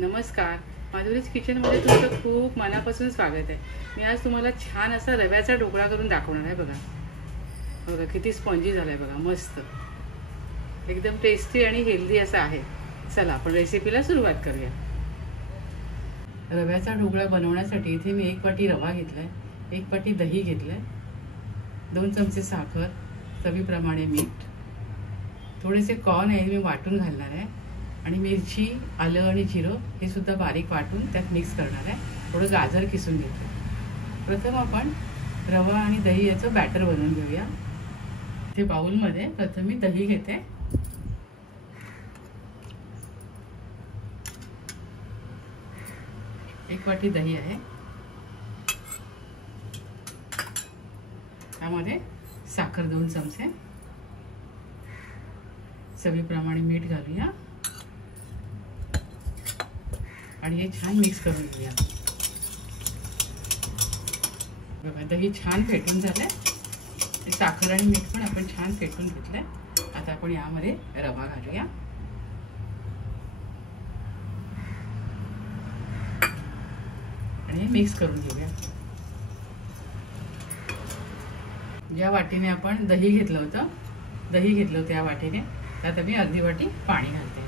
नमस्कार, माधुरीज किचनमध्ये तुमचं खूप मनापासून स्वागत आहे। मी आज तुम्हाला छान असा रव्याचा ढोकळा करून दाखवणार आहे। बघा किती स्पॉन्जी झालाय बघा, मस्त एकदम टेस्टी आणि हेल्दी असा आहे। चला आपण रेसिपीला सुरुवात करूया। रव्याचा ढोकळा बनवण्यासाठी इथे मी 1 वाटी रवा घेतलाय, 1 वाटी दही घेतलंय, 2 चमचे साखर, चवीप्रमाणे मीठ, थोडेसे कॉर्न आहे मी वाटून घालणार आहे, आणि मिरची, आलं आणि जिरं हे सुद्धा बारीक वाटून त्यात मिक्स करणार आहे। थोडं गाजर किसून घेतो। प्रथम आपण रवा आणि दही याचं बॅटर बनवून घेऊया। इथे बाउलमध्ये प्रथम मी दही घेते, एक वाटी दही आहे। त्यामध्ये साखर 2 चमचे, चवीप्रमाणे मीठ घालूया आणि हे छान मिक्स करून घेऊया। बघा दही छान फेटून झालंय, साखर आणि मीठ पण आपण छान फेटून घेतलंय। आता आपण यामध्ये रवा घालूया आणि मिक्स करून घेऊया। ज्या वाटीने आपण दही घेतलं होतं या वाटीने त्यात मी अर्धी वाटी पाणी घालते।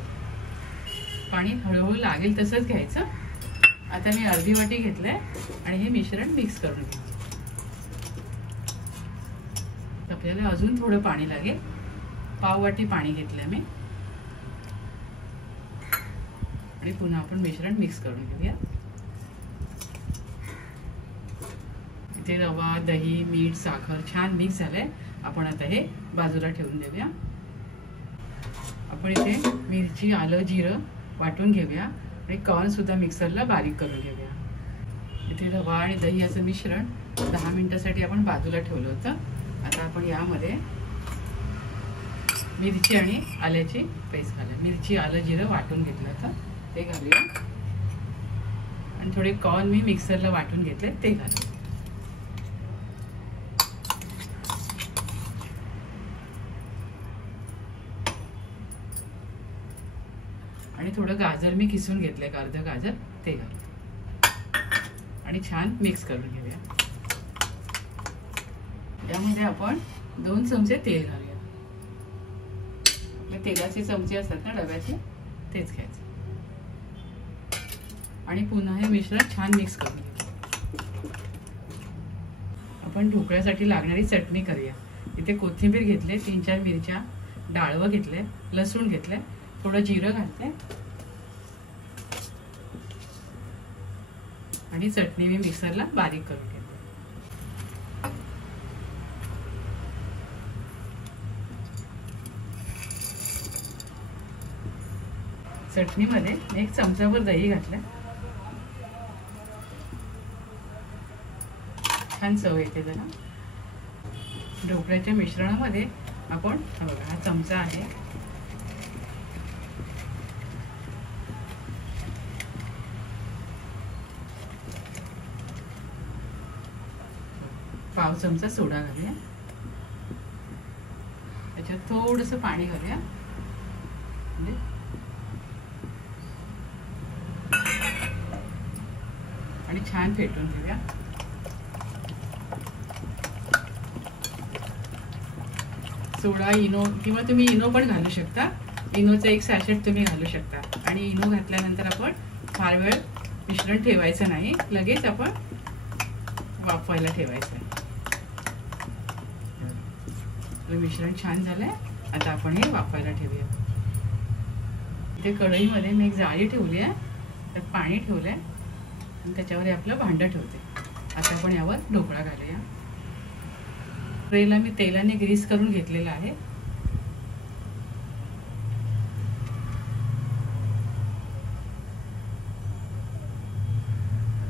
पाणी हळूहळू लागेल तसंच घ्यायचं। आता मी अर्धी वाटी घेतलंय आणि हे मिश्रण मिक्स करून घेऊ। आपल्याला अजून थोडं पाणी लागेल, पाव वाटी पाणी घेतलंय मी, आणि पुन्हा आपण मिश्रण मिक्स करून घेऊया। इथे रवा, दही, मीठ, साखर छान मिक्स झालंय। आपण आता हे बाजूला ठेवून देऊया। आपण इथे मिरची, आलं, जिरं वाटून घेऊया आणि कॉर्न सुद्धा मिक्सरला बारीक करून घेऊया। इथे रवा आणि दही असं मिश्रण 10 मिनिटांसाठी आपण बाजूला ठेवलं होतं। आता आपण यामध्ये मिरची आणि आल्याची पेस्ट घालूया। मिरची, आलं, जिरं वाटून घेतलं होतं ते घालूया, आणि थोडे कॉर्न मी मिक्सरला वाटून घेतले ते घालूया। आणि थोडं गाजर मी किसून घेतलंय, अर्ध गाजर ते घालू आणि छान मिक्स करून घेऊया। यामध्ये आपण 2 चमचे तेल घालूया। आपले तेलाचे चमचे असतात ना डब्याचे, तेच घ्यायचे, आणि पुन्हा हे मिश्रण छान मिक्स करून घेऊया। आपण ढोकळ्यासाठी लागणारी चटणी करूया। इथे कोथिंबीर घेतले, 3-4 मिरच्या, डाळवं घेतले, लसूण घेतले, थोडं जिरं घालते, आणि चटणी मी मिक्सरला बारीक करून घेते। चटणीमध्ये 1 चमचाभर दही घातलं, छान चव येते जरा। ढोकळ्याच्या मिश्रणामध्ये आपण हा चमचा आहे, पाव चमचा सोडा घालूया, त्याच्यात थोडंसं पाणी घालूया, आणि छान फेटून घेऊया। सोडा, इनो किंवा तुम्ही इनो पण घालू शकता। इनोचं 1 सॅशेट तुम्ही घालू शकता, आणि इनो घातल्यानंतर आपण फार वेळ मिश्रण ठेवायचं नाही, लगेच आपण वाफवायला ठेवायचं आहे। मिश्रण छान झालंय, आता आपण हे वाफायला ठेवूया। इथे कढईमध्ये मी 1 जाळी ठेवली आहे, त्यात पाणी ठेवलंय, आणि त्याच्यावर आपलं भांडं ठेवते। आता आपण यावर ढोकळा घालूया। ट्रेला मी तेलाने ग्रीस करून घेतलेला आहे।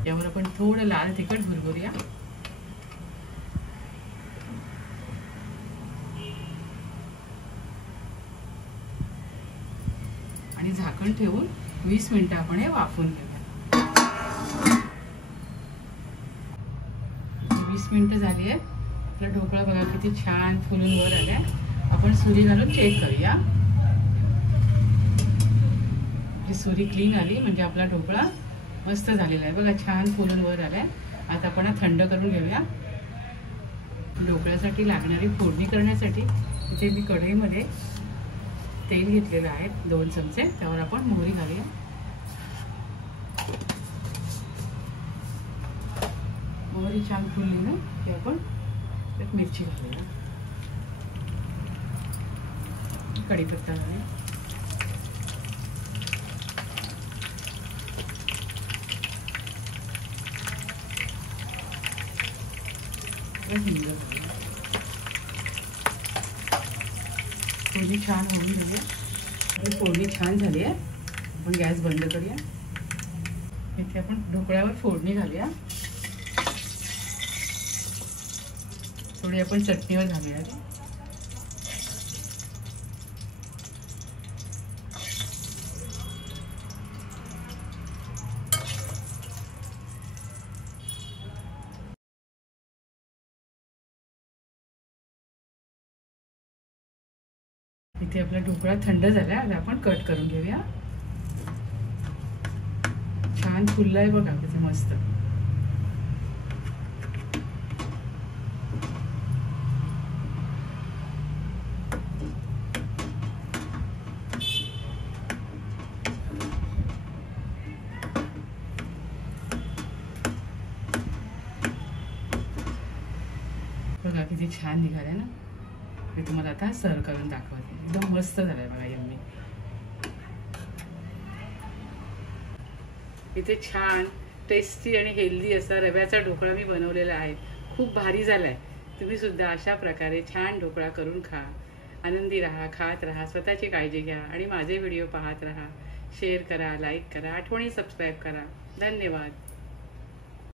यावर आपण थोडं लाल तिखट भुरभुरूया, आणि झाकण ठेवून 20 मिनिटं आपण हे वाफवून घेऊया। 20 मिनिटं झाली आहेत। आपला ढोकळा बघा किती छान फुलून वर आलाय। आपण सुरी घालून चेक करूया। आपली सुरी क्लीन आली म्हणजे आपला ढोकळा मस्त झालेला आहे बघा, छान फुलून वर आलाय. आता आपण थंड करून घेऊया. ढोकळ्यासाठी लागणारी फोडणी करण्यासाठी इथे मी कढईमध्ये तेल घेतलेलं आहे 2 चमचे. त्यावर आपण मोहरी घालूया. मोहरी छान फुलली ना की आपण एक मिरची घालूया, कढीपत्ता घालूया, हिंग घालूया. फोडणी छान होऊन झाली आहे. फोडणी छान झाली आहे. आपण गॅस बंद करूया. इथे आपण ढोकळ्यावर फोडणी घालूया. थोडी आपण चटणीवर घालूया. इथे आपला ढोकळा थंड झाला. आता आपण कट करून घेऊया. छान फुललाय बघा किती मस्त. बघा किती छान निघाले ना. मी तुम्हाला आता सर्व करून दाखवते. एकदम मस्त झालाय बघा यम्मी. इथे छान टेस्टी आणि हेल्दी असा रव्याचा ढोकळा मी बनवलेला आहे. खूप भारी झालाय. तुम्ही सुद्धा अशा प्रकारे छान ढोकळा करून खा. आनंदी राहा, खात राहा, स्वतःची काळजी घ्या आणि माझे व्हिडिओ पाहत राहा. शेअर करा, लाईक करा, आठवणी सबस्क्राईब करा. धन्यवाद.